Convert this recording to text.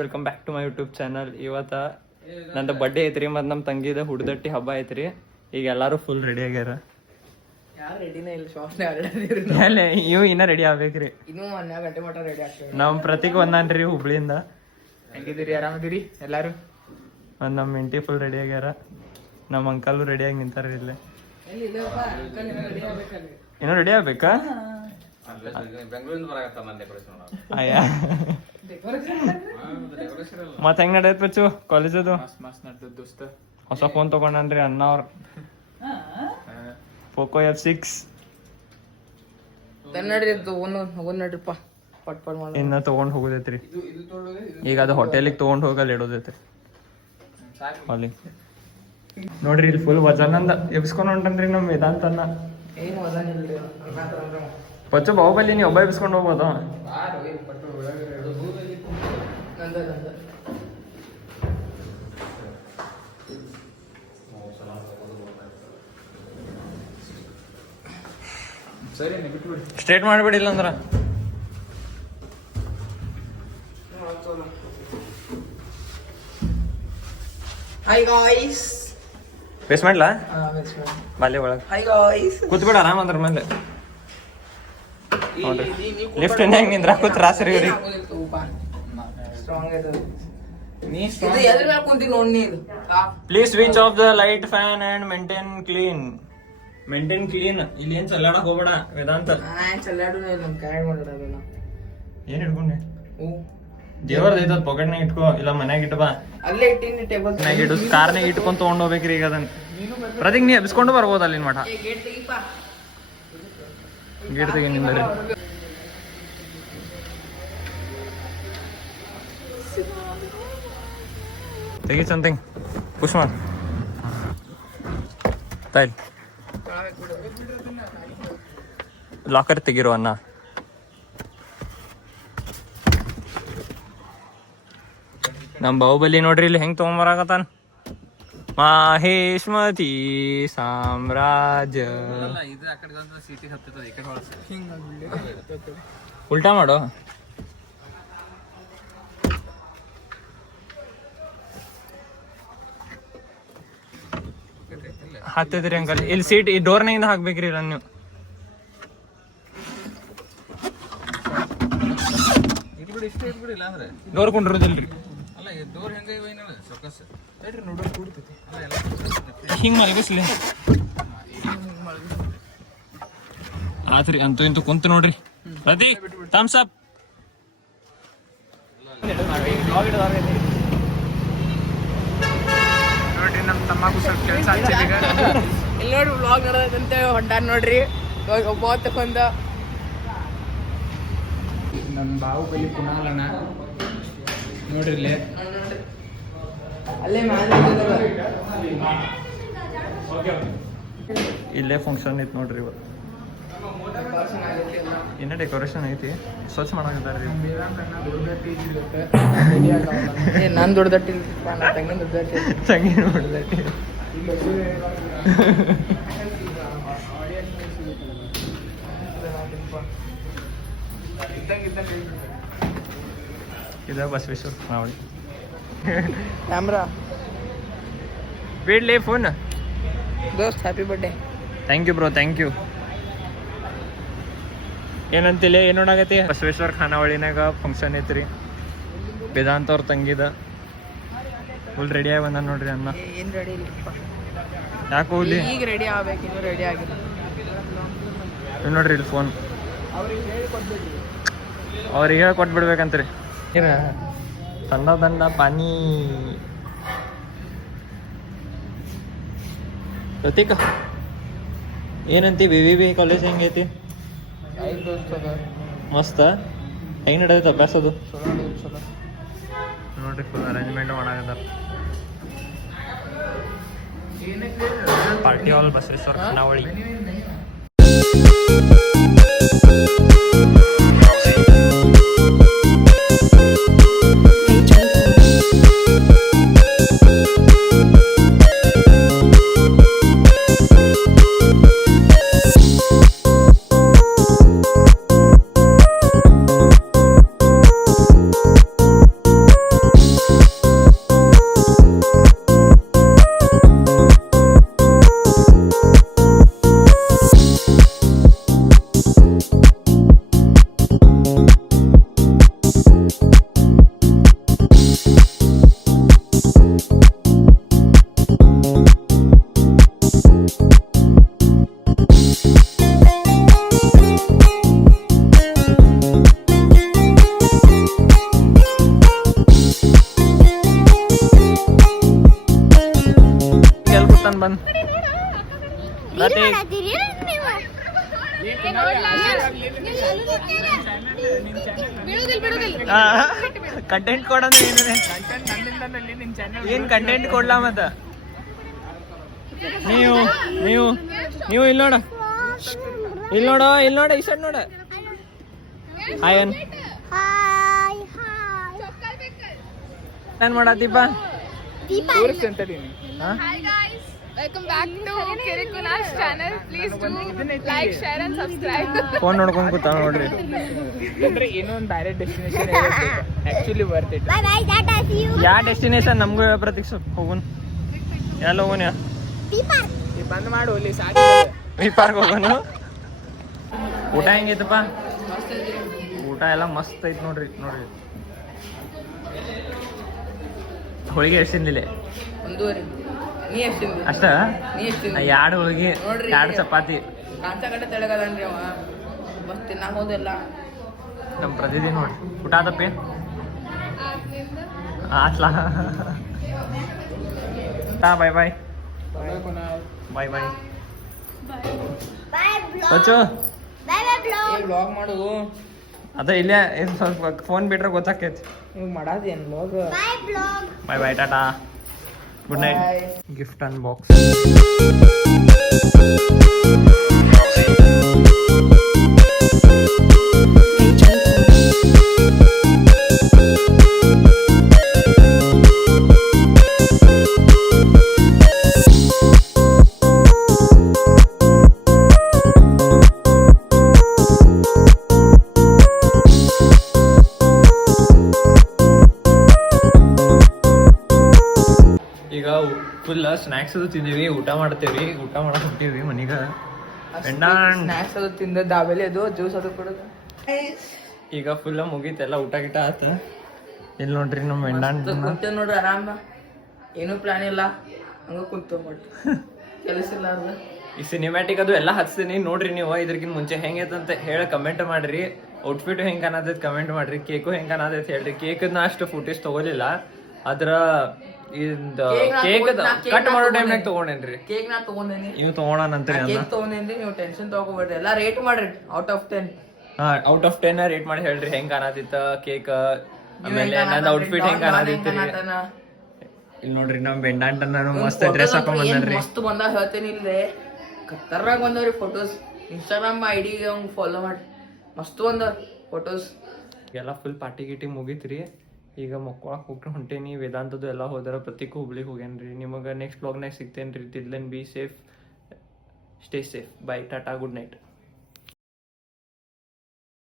Welcome back to my YouTube channel. ಇವತ್ತು ನಂದು birthday ಐತ್ರಿ ಮತ್ತು ನಮ್ಮ ತಂಗಿದ ಹುಡ್ದಟ್ಟಿ ಹಬ್ಬ ಐತ್ರಿ. ಈಗ ಎಲ್ಲರೂ ಫುಲ್ ರೆಡಿ ಆಗ್ಯಾರ. ಇವು ಇನ್ನೂ ರೆಡಿ ಆಗ್ಬೇಕ್ರಿ. ನಮ್ಮ ಪ್ರತೀಕ್ ಒಂದಾನ್ರಿ ಹುಬ್ಳಿಯಿಂದ. ಹೆಂಗಿದ್ದೀರಿ? ಆರಾಮದಿರಿ ಎಲ್ಲಾರು? ಒಂದು ನಮ್ಮ ಇಂಟಿ ಫುಲ್ ರೆಡಿ ಆಗ್ಯಾರ. ನಮ್ಮ ಅಂಕಲ್ ರೆಡಿ ಆಗಿ ನಿಂತಾರ ಇಲ್ಲೇ. ಇನ್ನೂ ರೆಡಿ ಆಗ್ಬೇಕಾ? ಮತ್ತ ಹೆಂಗ್ ನಡೆಯತ್ ಪಚ್ಚು ಕಾಲೇಜ್ ಅದು? ಹೊಸ ಫೋನ್ ತಗೊಂಡ್ರಿ ಅಣ್ಣ ಅವ್ರ, ಪೋಕೋ F6. ಇನ್ನ ತಗೊಂಡ್ ಹೋಗೋದೈತ್ರಿ. ಈಗ ಅದು ಹೋಟೆಲಿಗೆ ತಗೊಂಡ್ ಹೋಗಲ್ಲ ಇಡೋದೈತ್ರಿ ಅಲ್ಲಿ. ನೋಡ್ರಿ ಇಲ್ಲಿ ಫುಲ್ ವಜನಂದ ಎಬ್ಸ್ಕೊಂಡ್ ಹೊಂಟನ್ರಿ ನಮ್ ವೇದಾಂತನ್ನ. ಪಚ್ಚು ಬಾಹುಬಲಿ ನೀ ಒಬ್ಬ ಎಬ್ಸ್ಕೊಂಡು ಹೋಗ್ಬೋದ? ಸ್ಟ್ರೇಟ್ ಮಾಡ್ಬಿಡಿಲ್ಲ ಅಂದ್ರ ಬೇಸ್ಮೆಂಟ್ಲಾ ಬಾಲ್ಯ ಒಳಗ ಕೂತ್ಬಿಡ ಆರಾಮ್ ಅಂದ್ರ ಮೇಲೆ. ಲಿಫ್ಟ್ ಹೆಂಗ್ ನಿಂದ್ರ ಕೂತ್ ರಾಸರಿ please switch off the light fan and maintain clean. Maintain clean. ಇಲ್ಲಿ ಏನ್ ಚಲ್ಲಾಡಕ್ ಹೋಗ್ಬೇಡ ವೇದಾಂತ. ಏನ್ ಹಿಡ್ಕೊಂಡೆ? ದೇವರ್ದ ಐತದ ಪಾಕೆಟ್ನಾಗ ಇಟ್ಕೋ, ಇಲ್ಲ ಮನ್ಯಾಗ ಇಟ್ಬಾ. ಅಲ್ಲೇ ಇಟ್ಟಿನಿ ಟೇಬಲ್ ಇಡು, ಕಾರ್ನಾಗ ಇಟ್ಕೊಂಡ್ ತಗೊಂಡ್ ಹೋಗ್ಬೇಕ್ರಿ. ಈಗ ಅದನ್ನ ಪ್ರತೀಕ್ ನೀ ಎಬ್ಸ್ಕೊಂಡು ಬರ್ಬೋದ ಅಲ್ಲಿ ಮಠ. ಗೇಟ್ ತೆಗಿ ನಿಂದ್ರಿ. ತೆಗಿ ಸಂಥಿಂಗ್ ಪುಷ್ ಮಾಡ ತಾಯಿ. ಲಾಕರ್ ತೆಗಿರೋ ಅನ್ನ. ನಮ್ ಬಾಹುಬಲಿ ನೋಡ್ರಿ ಇಲ್ಲಿ ಹೆಂಗ್ ತಗೊಂಬರಾಕತ್ತಾನ. ಮಾಹೇಶ್ಮತಿ ಸಾಮ್ರಾಜ್ಯ. ಉಲ್ಟಾ ಮಾಡು. ಹತ್ತದ್ರಿ ಅಂಕಲ್. ಇಲ್ಲಿ ಸೀಟ್ ಈ ಡೋರ್ನಾಗಿಂದ ಹಾಕ್ಬೇಕ್ರಿ ಇಲ್ಲ ನೀವು. ಡೋರ್ ಕುಂಡ್ರದಿಲ್ರಿ. ಹಿಂಗ್ ಮಲಗಿಸ್ಲಿ ಆತ್ರಿ. ಅಂತೂ ಇಂತೂ ಕುಂತು ನೋಡ್ರಿ. ಪ್ರತಿ ಥಮ್ಸ್ ಅಪ್. ನೋಡ್ರಿ ನಮ್ ತಮ್ಮಗೂ ಸ್ವಲ್ಪ ಕೆಲಸ ಇಲ್ಲಿ ನೋಡಿ ವ್ಲಾಗ್ ನೋಡೋದಂತ ಹೊಂಟಾನ ನೋಡ್ರಿ. ಒಬ್ಬ ತಕೊಂಡ ನನ್ನ ಬಾಹುಬಲಿ ಕುಣಾಲಣ್ಣ ನೋಡ್ರಿ ಇಲ್ಲೇ ಅಲ್ಲೇ ಇಲ್ಲೇ ಫಂಕ್ಷನ್ ಐತಿ ನೋಡ್ರಿ. ಇವತ್ತು ಇನ್ನ ಡೆಕೋರೇಷನ್ ಐತಿ, ಸ್ವಚ್ಛ ಮಾಡಾಕತ್ತಾರ್ರಿ. ನಾನು ದೊಡ್ಡದಟ್ಟಿ ತಂಗಿನ ದೊಡ್ಡದಟ್ಟಿ ತಂಗಿನ ದೊಡ್ಡದಟ್ಟಿ. ಇದ ಬಸವೇಶ್ವರ ನಾವಳಿ ಕ್ಯಾಮ್ರಾ ಬಿಡ್ಲಿ ಫೋನ್. ದೋಸ್ತ್ happy birthday. Thank you bro, thank you. ಏನಂತಿಲ್ಲ ಏನು ನೋಡಾಗತಿ? ಬಸವೇಶ್ವರ ಖಾನಾವಳಿನಾಗ ಫಂಕ್ಷನ್ ಐತ್ರಿ. ವೇದಾಂತ ಅವ್ರ ತಂಗಿದ ಫುಲ್ ರೆಡಿ ಆಗಿ ಬಂದ ನೋಡ್ರಿ ಅನ್ನ. ಏನು ರೆಡಿ ಇಲ್ಲ ಯಾಕೆ ಹೋಗ್ಲಿ? ಈಗ ರೆಡಿ ಆಗ್ಬೇಕು, ಇನ್ನೂ ರೆಡಿ ಆಗಿಲ್ಲ. ನೋಡ್ರಿ ಇಲ್ಲಿ ಫೋನ್ ಅವ್ರಿಗೆ ಹೇಳಿ ಕೊಟ್ಬಿಡ್ಬೇಕಂತ್ರಿ. ಸಣ್ಣ ದಂಡ ಪಾನಿ. ಪ್ರತೀಕ ಏನಂತಿ? BVB ಕಾಲೇಜ್ ಹೆಂಗೈತಿ? ಮಸ್ತ. ಹೆಂಗ್ ನಡೆದೈತೆ ಅಭ್ಯಾಸದು? ನೋಡ್ರಿ ಫುಲ್ ಅರೇಂಜ್ಮೆಂಟ್ ಮಾಡಾಕತ್ತಾರ. ಪಾರ್ಟಿ ಹಾಲ್ ಬಸವೇಶ್ವರ ಖಾನಾವಳಿ. ಪ್ರತೀಕ್ ಕಂಟೆಂಟ್ ಕೊಡಂದ್ರೆ ಏನ್ ಕಂಟೆಂಟ್ ಕೊಡ್ಲಾ ಮತ್ತ ನೀವು ನೀವು ನೀವು ಇಲ್ಲಿ ನೋಡ ಇಲ್ಲಿ ನೋಡ ಇಲ್ಲಿ ನೋಡ ಈ ಸೈಡ್ ನೋಡ ಹಾಯ್ ಅನ್ ಏನ್ ಮಾಡತ್ತೀಪ Welcome back to Kirikuna's channel. Please do like, share and subscribe. Phone ನೋಡ್ಕೊಂಡ್ ಕೂತಾವ ನೋಡ್ರಿ ಅಂದ್ರೆ ಏನೋ ಒಂದು direct destination actually worth it. Bye bye, Tata, see you. Yeah destination ನಮ್ಗೂ ಪ್ರತೀಕ್ ಸ್ವಲ್ಪ ಹೋಗುನ್ ಎಲ್ಲ ಹೋಗುನ್ ಈ ಬಂದ್ ಮಾಡು ಅಲ್ಲಿ ಸಾಕು. ಈ ಪಾರ್ಕ್ ಹೋಗೋನು ಊಟ ಹೆಂಗೈತಪ್ಪ ಊಟ ಎಲ್ಲ ಮಸ್ತ್ ಐತ್ ನೋಡ್ರಿ ನೋಡ್ರಿ ಹೋಳಿಗೆ ಎಷ್ಟು ತಿನ್ಲಿಲ್ಲ ಒಂದೂವರೆ ನೀ ಎಷ್ಟು ಅಷ್ಟ ನೀ ಎಷ್ಟು 2 ಹೋಳಿಗೆ ನೋಡ್ರಿ. 2 ಚಪಾತಿ ಕಾಂಚ ಕಡೆ ತೆಳಗದನ್ರಿ ಅವ ಮಸ್ತ್ ತಿನ್ನಾಕ ಹೋದೆಲ್ಲ. ನಮ್ ಪ್ರತಿದಿನ ನೋಡ್ರಿ ಊಟ ಆದಪ್ಪಿ ಆತ್ಲಾ bye bye bye bye Bye, vlog. ಸಚ್ಚು Bye bye, vlog. ವ್ಲಾಗ್ ಮಾಡು ಅದ ಇಲ್ಲೇ ಇದು ಸ್ವಲ್ಪ ಫೋನ್ ಬಿಟ್ರೆ ಗೊತ್ತಾಕೈತಿ ನೀವು ಮಾಡಾದೇನು vlog. Bye, vlog. Bye bye tata good night gift unbox ಈಗ ಫುಲ್ ಸ್ನ್ಯಾಕ್ಸ್ ಅದು ತಿಂದೀವಿ ಊಟ ಮಾಡ್ತೇವಿ ಊಟ ಮಾಡಕ್ ಹೋಗ್ತೀವಿ ಮನೀಗ ಪೆಂಡಾಂಡ್ ಸ್ನ್ಯಾಕ್ಸ್ ಅದು ತಿಂದ ದಾಬೇಲಿ ಅದು ಜ್ಯೂಸ್ ಅದು ಕೊಡೋದು. ಈಗ ಫುಲ್ ಮುಗೀತೆಲ್ಲ ಊಟ ಗಿಟ ಆತ ಇಲ್ಲಿ ನೋಡ್ರಿ ನಮ್ಮ ಪೆಂಡಾಂಟ್ ಕುಂತ ನೋಡ್ರಿ ಆರಾಮ ಏನು ಪ್ಲಾನ್ ಇಲ್ಲ ಹಂಗ ಕುಂತ ಮಾಡ್ರಿ ಕೆಲಸ ಇಲ್ಲ ಅದ. ಈ ಸಿನಿಮ್ಯಾಟಿಕ್ ಅದು ಎಲ್ಲ ಹಚ್ತೀನಿ ನೋಡ್ರಿ ನೀವು ಇದ್ರಕಿಂತ ಮುಂಚೆ ಹೆಂಗೈತಂತ ಹೇಳಿ ಕಮೆಂಟ್ ಮಾಡ್ರಿ ಔಟ್ಫಿಟ್ ಹೆಂಗ್ ಕಾಣತೈತಿ ಕಮೆಂಟ್ ಮಾಡ್ರಿ ಕೇಕು ಹೆಂಗ್ ಕಾಣತೈತಿ ಹೇಳ್ರಿ ಕೇಕ್ ಅಷ್ಟು ಫುಟೇಜ್ ತಗೋಲಿಲ್ಲ ಅದ್ರ ಕೇಕ್ ಕಟ್ ಮಾಡೋ ಟೈಮ್ನಾಗ ತಗೊಂಡೇನ್ರಿ ಕೇಕ್ ನಾ ತಗೊಂಡೇನಿ ನೀವು ತಗೋಣಂತ್ರಿ ಕೇಕ್ ತಗೊಂಡೇನಿ ನೀವು ಟೆನ್ಷನ್ ತಗೋಬೇಡ್ರಿ ಎಲ್ಲ ರೇಟ್ ಮಾಡ್ರಿ ಔಟ್ ಆಫ್ 10. ಹಾ ಔಟ್ ಆಫ್ 10 ರೇಟ್ ಮಾಡಿ ಹೇಳ್ರಿ ಹೆಂಗ್ ಕಾಣತಿತ್ತ ಕೇಕ್ ಆಮೇಲೆ ನಂದ್ ಔಟ್ಫಿಟ್ ಹೆಂಗ್ ಕಾಣತೈತಿ ಇಲ್ಲಿ ನೋಡ್ರಿ ನಮ್ ಬೆಂಡಾಂಟ್ ನಾನು ಮಸ್ತ್ ಡ್ರೆಸ್ ಹಾಕೊಂಡ್ ಬಂದ್ರಿ ಮಸ್ತ್ ಬಂದಾಗ ಹೇಳ್ತೇನೆ ಇಲ್ಲೇ ಖತರ್ನಾಗ್ ಬಂದವ್ರಿ ಫೋಟೋಸ್. ಇನ್ಸ್ಟಾಗ್ರಾಮ್ ಐಡಿಗೆ ಅವ್ನು ಫಾಲೋ ಮಾಡಿ ಮಸ್ತ್ ಬಂದವ್ ಫೋಟೋಸ್. ಎಲ್ಲ ಫುಲ್ ಪಾರ್ಟಿ ಗಿಟಿ ಮುಗೀತ್ರಿ ಈಗ ಮಕ್ಕೊಳಕ್ ಹೋಗಿ ಹೊಂಟೇನಿ ವೇದಾಂತದ್ದು ಎಲ್ಲ ಹೋದ್ರ ಪ್ರತೀಕ್ ಹುಬ್ಳಿ ಹೋಗ್ಯಾನ್ರಿ ನಿಮಗೆ ನೆಕ್ಸ್ಟ್ ಬ್ಲಾಗ್ನಾಗ ಸಿಗ್ತೇನ್ರಿ. Till then be safe stay safe bye tata good night.